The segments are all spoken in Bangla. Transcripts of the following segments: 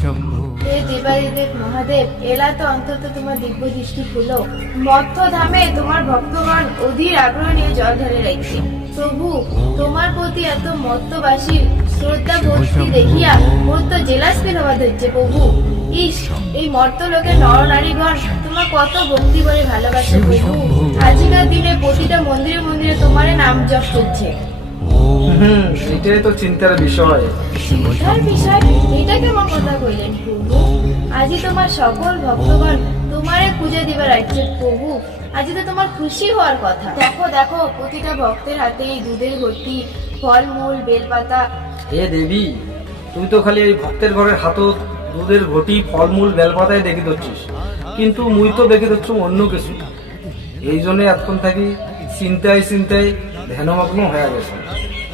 হে দেবাদিদেব মহাদেব, এলা তো অন্তত তোমার দিব্য দৃষ্টি খুলো। মত্ত ধামে তোমার ভক্তগণ অধীর আগ্রহ নিয়ে জল ঢালে রাখছে। প্রভু, তোমার প্রতি এত মত্তবাসী শ্রদ্ধা ভক্তি দেখিয়া মোর তো জেলাস ফিল হওয়া ধরছে। প্রভু, ইস, এই মর্ত লোকের নর নারীগণ তোমার কত ভক্তি করে ভালোবাসে। প্রভু, আজকের দিনে প্রতিটা মন্দিরে মন্দিরে তোমার নাম জপ করছে। এটাই তো চিন্তার বিষয়। চিন্তার বিষয়? এটা কেমন কথা কইলেন প্রভু? আজি তোমার সকল ভক্তগণ তোমারে পূজা দিবার আসছে। প্রভু, আজি তো তোমার খুশি হওয়ার কথা। দেখো দেখো, প্রতিটা ভক্তের হাতে এই দুধের ঘটি, ফলমূল, বেলপাতা। হে দেবী, তুই তো খালি এই ভক্তের ঘরের হাতত দুধের ঘটি, ফলমূল, বেলপাতায় দেখি দিচ্ছিস, কিন্তু মুই তো দেখি দিচ্ছ অন্য কিছু। এই জন্য এতক্ষণ থাকি চিন্তায় চিন্তায় ধ্যানমগ্ন হয়ে গেছে।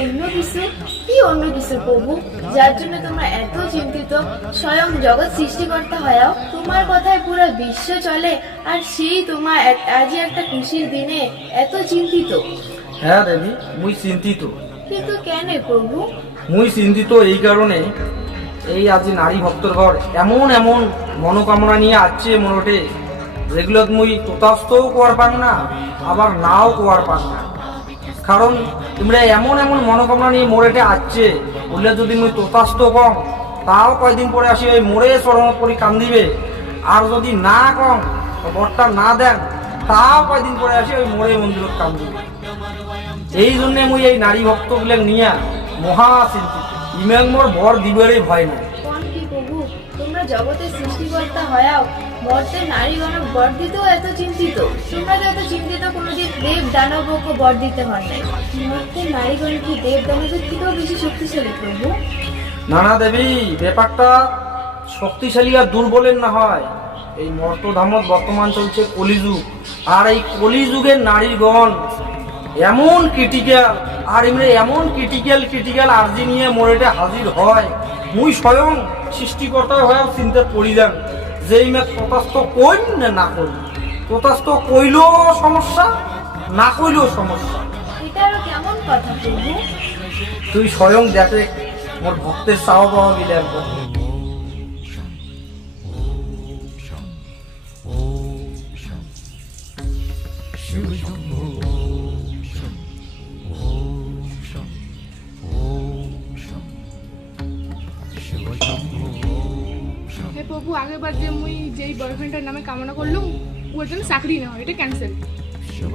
অন্য কিছু? কি অন্য কিছু প্রভু, যার জন্য তোমরা এত চিন্তিত? স্বয়ং জগৎ সৃষ্টিকর্তা হয়েও তোমার কথায় পুরো বিশ্ব চলে, আর সেই তোমার আজই একটা খুশির দিনে এত চিন্তিত? হ্যাঁ দেবী, মুই চিন্তিত। কিন্তু কেন প্রভু? মুই চিন্তিত এই কারণে, এই আজি নারী ভক্তর ঘর এমন এমন মনোকামনা নিয়ে আসছে মনটে, যেগুলো মুই তথাস্থও কোয়ার পাং না, আবার নাও কোয়ার পাং না। কারণ তোমরা এমন এমন মনোকামনা নিয়ে মোড়েটে আসছে বললে যদি মুই তথাস্থ কম, তাও কয়দিন পরে আসি ওই মোড়ে চরণ করি কান্দিবে। আর যদি না কম, বরটা না দেন, তাও কয়দিন পরে আসি ওই মোড়ে মন্দিরত কান্দিবে। এই জন্যে মুই এই নারী ভক্তগুলো নিয়ে মহা চিন্তিত। ইমেল মোর বর দিবারই ভয় নাই। কোন কি প্রভু, তোমরা জগতের সৃষ্টিকর্তা হয়াও মর্তের নারীগণক বর দিতেও এত চিন্তিত? তোমরা তো এত চিন্তিত কোনোদিন দেব দানবকে বর দিতে হয় নাই। মর্তের নারীগণ কি দেব দানবের থেকেও বেশি শক্তিশালী প্রভু? নানা দেবী, ব্যাপারটা শক্তিশালী আর দুর্বলের না হয়। এই মর্তধামত বর্তমান চলছে কলিযুগ, আর এই কলিযুগের নারীগণ এমন ক্রিটিক্যাল, আর এমনি এমন ক্রিটিক্যাল আর্জি নিয়ে মোড়েটে হাজির হয়, মুই স্বয়ং সৃষ্টিকর্তা হয়েও চিন্তা করি যান যে এই মেয়ে তথাস্থ কইন না করি। তথাস্থ কইলেও সমস্যা, না কইলেও সমস্যা। এটা আরো কেমন কথা প্রভু? তুই স্বয়ং দেখে মোর ভক্তের চাওয়া পাওয়া গেলে একবার। হে প্রভু, আগেরবার যে মুই যেই বয়ফ্রেন্ডের নামে কামনা করলুম ওর জন্য চাকরি না হয়, এটা ক্যান্সেল।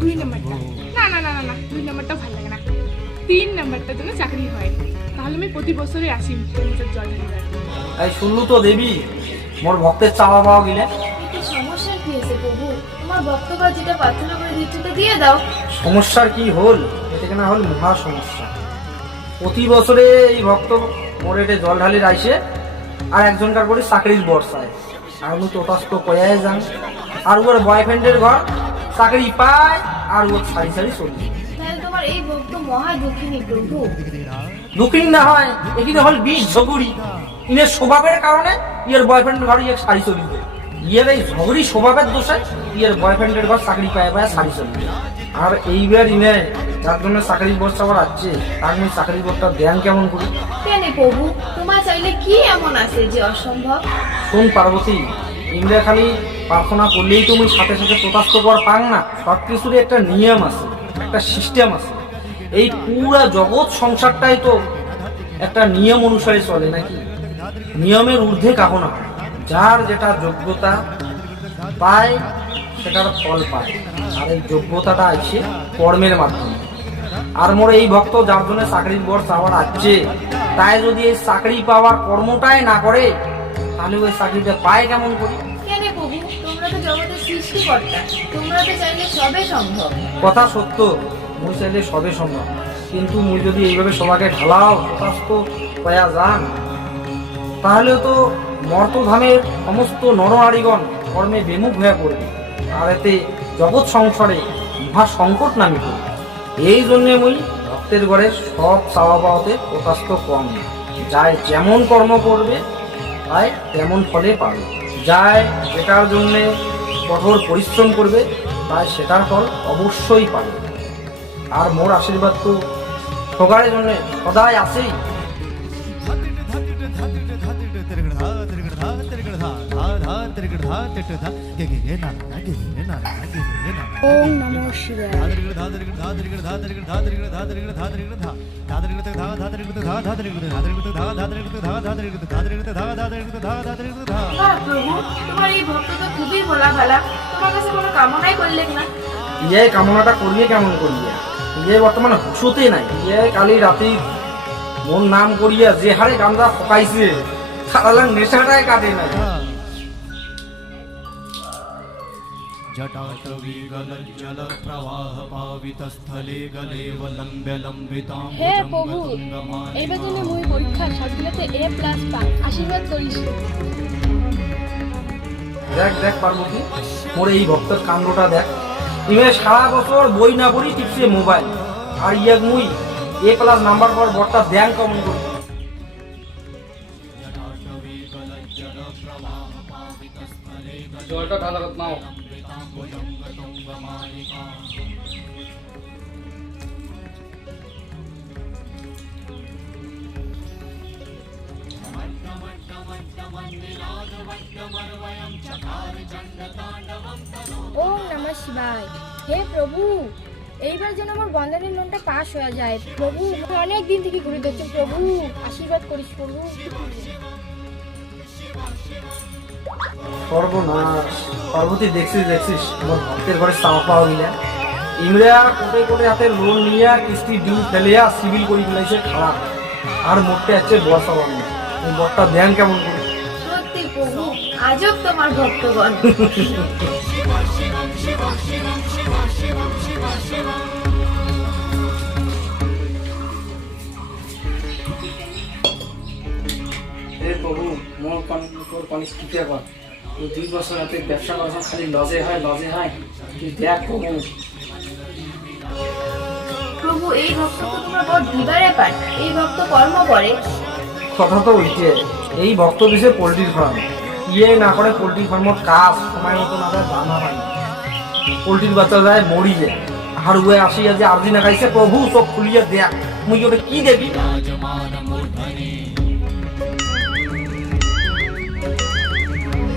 2 নাম্বারটা না না না না না 2 নাম্বারটা ভালো লাগে না, 3 নাম্বারটার জন্য চাকরি হয়। তাহলে আমি প্রতি বছরই আসি নিজের জল ঢালতে। তাই শুনলু তো দেবী, মোর ভক্তের চাওয়া পাওয়া গেলে। এতে সমস্যা কি আছে প্রভু? তোমার ভক্তগণ যেটা প্রার্থনা করে দিচ্ছে তো দিয়ে দাও। সমস্যার কি হল? এতে কেনা হল মহা সমস্যা। প্রতি বছরে এই ভক্ত মোড়েটে জল ঢালির আইসে আর একজনকার করে চাকরির বর্ষায়, আর উনি তথাস্থ কয়ায় যান, আর ওর বয়ফ্রেন্ডের ঘর চাকরি পায়, আর ওর সারি সারি চলছে। তাহলে তোমার এই ভক্ত মহা দুঃখিনী প্রভু। দুঃখিন না হয়, এখানে হল বিষ ঝগড়ি। ইনের স্বভাবের কারণে ইয়ের বয়ফ্রেন্ডের ঘরে ইয়ে সারি চলিবে। ইয়ের এই ঝগড়ি স্বভাবের দোষে ইয়ের বয়ফ্রেন্ডের ঘর চাকরি পায় পায় সারি চলিবে। আর এইবার ইনে যার জন্য চাকরির বর্ষা আবার আসছে, তার আমি চাকরির বর্ষা ধ্যান কেমন করি? কেন প্রভু, তোমার চাইলে কি এমন আছে যে অসম্ভব? শোন পার্বতী, ইন্দ্রা খালি প্রার্থনা করলেই তুমি সাথে সাথে প্রকাশ করার পাং না। সব কিছুরই একটা নিয়ম আছে, একটা সিস্টেম আছে। এই পুরা জগৎ সংসারটাই তো একটা নিয়ম অনুসারে চলে নাকি? নিয়মের ঊর্ধ্বে কাহো না। যার যেটা যোগ্যতা পায় সেটার ফল পায়, আর এই যোগ্যতাটা আছে কর্মের মাধ্যমে। আর মোর এই ভক্ত যার জন্য চাকরির বর চাওয়ার আসছে, তাই যদি এই চাকরি পাওয়ার কর্মটাই না করে, তাহলে ওই চাকরিটা পায় কেমন করি? কেন প্রভু, তোমরা তো জগতের সৃষ্টিকর্তা, তোমরা তো চাইলে সবে সম্ভব। কথা সত্য, মুই চাইলে সবে সম্ভব, কিন্তু মুই যদি এইভাবে সবাইকে ঢালাও তথাস্থ কয়া যান, তাহলে তো মর্তধামের সমস্ত নরনারীগণ কর্মে বিমুখ হয়ে পড়বে, আর এতে জগৎ সংসারে মহা সংকট নামি পড়বে। এই জন্যে মুই ভক্তের ঘরে সব চাওয়া পাওয়াতে তথাস্থ কম। যায় যেমন কর্ম করবে তাই তেমন ফলে পাবে, যায় যেটার জন্যে কঠোর পরিশ্রম করবে তাই সেটার ফল অবশ্যই পাবে। আর মোর আশীর্বাদ তো সবার জন্য সদাই আছেই। ওম নমঃ শিবায়। বাহ প্রভু, তোমার এই ভক্ত তো খুবই ভোলা ভালা, তোমার কাছে কোনো কামনাই করলেন না। ইয়ে কামনাটা করিয়ে কেমন করিয়ে, ইয়ে বর্তমানে হুশতে নাই। ইয়ে কালি রাতে মন নাম করিয়া যে হারে গান্দা ফকাইছে, সারালাং নেশাটাই কাটে নাই। হে প্রভু, এইবার যেন মুই পরীক্ষা সবগুলোতে এ প্লাস পাই, আশীর্বাদ করিস। দেখ দেখ পার্বতী, মোর এই ভক্তের কাণ্ডটা দেখ। ইমে সারা বছর বই না পড়ি টিপছে মোবাইল, আর ইয়াক মুই এ ক্লাস নাম্বার পর বড়টা ব্যাং কমন করি। জলটা ঢালা নাও। ওম নমঃ শিবায়। হে প্রভু, এইবার যেন আমার বন্ধনের লোনটা পাস হয়ে যায়। প্রভু, আমি অনেক দিন থেকে ঘুরে যাচ্ছি, প্রভু আশীর্বাদ করিস প্রভু। সর্বনাশ, পার্বতী দেখছিস দেখছিস মোর ভক্তের ঘরে চাওয়া পাওয়া গিলা। ইমরা কোটে কোটে হাতে লোন নিয়া কিস্তি ডিউ ফেলিয়া সিভিল করি ফেলাইছে খারাপ, আর মোটটা হচ্ছে বর্ষা বাবু। এই বরটা ব্যাং কেমন করি। সত্যি প্রভু, আজব তোমার ভক্তগণ। হে প্রভু, মোর তোর কনিষ্ঠ কৃপা কর। এই 2 বছর হাতে ব্যবসা করার সময় খালি লজে হয়। তুই দেখ প্রভু। প্রভু, এই ভক্ত তো তোমার বড় দিবারে পান, এই ভক্ত কর্ম করে। কথা তো ওইটে, এই ভক্ত দিছে পোল্ট্রির ফার্ম। ইয়ে না করে পোল্ট্রি ফার্মত কাজ সময় মতো না যায়, দানা হয় না। পোল্ট্রির বাচ্চা যায় মরি যায়, আর উয়ে আসিয়া যে আর্জি না খাইছে, প্রভু চোখ খুলিয়া দেখ মুই ওটা কি দেখি।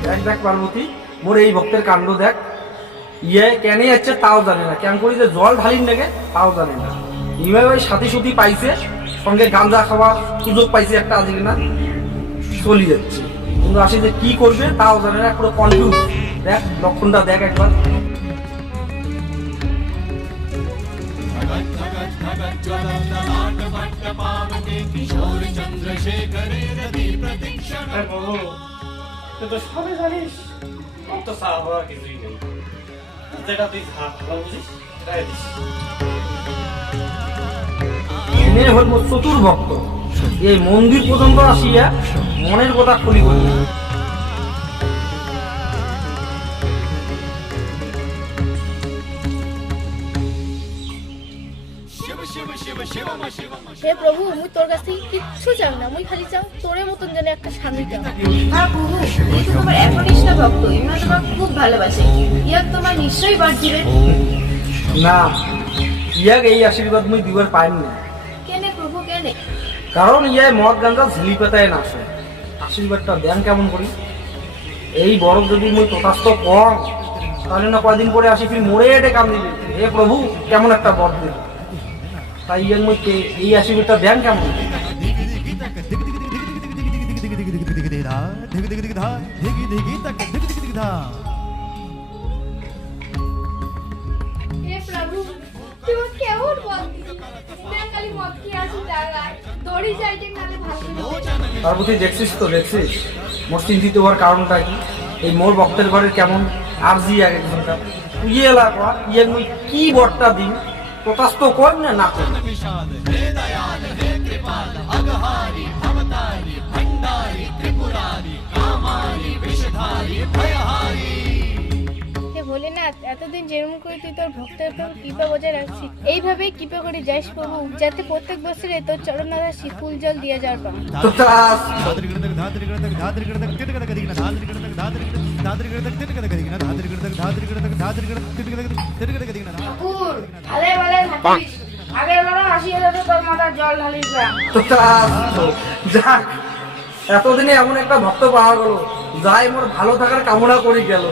দেখ দেখ পার্বতী, মোর এই ভক্তের কাণ্ড দেখ। ইয়ে কেন যাচ্ছে তাও জানে না, কেন করি যে জল ঢালির নেগে তাও জানে না। ইভাবে ওই সাথী সুতি পাইছে, সঙ্গে গাঁজা খাওয়ার সুযোগ পাইছে একটা, আজকে না চলি যাচ্ছে। কিন্তু আসি যে কি করবে তাও জানে না, পুরো কনফিউজ। দেখ লক্ষণটা দেখ একবার। হ্যাঁ প্রভু, তুই তো সবে জানিস, তোর তো চাওয়া পাওয়ার কিছুই নেই। যেটা তুই ভালো বুঝিস সেটাই দিস। মেয়ে হল মোর চতুর ভক্ত, এই মন্দির পর্যন্ত আসিয়া মনের কথা খুলি বলি। হে প্রভু, মুই তোর কাছ থেকে কিচ্ছু চাই না, মুই খালি চাও তোরের মতন যেন একটা স্বামী চাও। হ্যাঁ প্রভু, এই তো তোমার একনিষ্ঠ ভক্ত, ইমরা তোমার খুব ভালোবাসে। ইয়াক তোমার নিশ্চয়ই বর দিবে। না, ইয়াক এই আশীর্বাদ মুই দিবার পাইনি না, কেনে প্রভু কেনে? কারণ ইয়াই মদ গাঞ্জা ঝিলি পেতায় না আসে। আশীর্বাদটা দেন কেমন করি। এই বরফ যদি মুই তথাস্থ কম, তাহলে না কয়দিন পরে আসি ফির মোড়ে এটে কাম দিবে। হে প্রভু, কেমন একটা বর দিবে। তাই ইয়াক মুই এই আশীর্বাদটা দেন কেমন। হে প্রভু, তুমি কেমন মদ দিবি? খালি মদ কি আসি জায়গায় দড়ি যাইতে নালে ভালো। পার্বতী দেখছিস তো দেখছিস, মোর চিন্তিত হওয়ার কারণটা কি। এই মোর ভক্তের ঘরে কেমন আরজি এক ঘন্টা তুই এলা করা, ইয়ে মুই কি বরটা দিন তথাস্থ কর না না কর। হে ভোলেনাথ, এতদিন যেরকম করে তুই তোর ভক্তের উপর কৃপা বজায় রাখছিস, এইভাবেই কৃপা করে যাইস প্রভু, যাতে প্রত্যেক বছরে তোর চরণ রাশি ফুল জল দিয়ে যাওয়ার পাম। ঠাকুর, ভালে ভালে থাকিস। আগের বার 80,000 তোর মাথার জল ঢালিস না। যাক এতদিনে এমন একটা ভক্ত পাওয়া গেল যাই মোর ভালো থাকার কামনা করি গেল।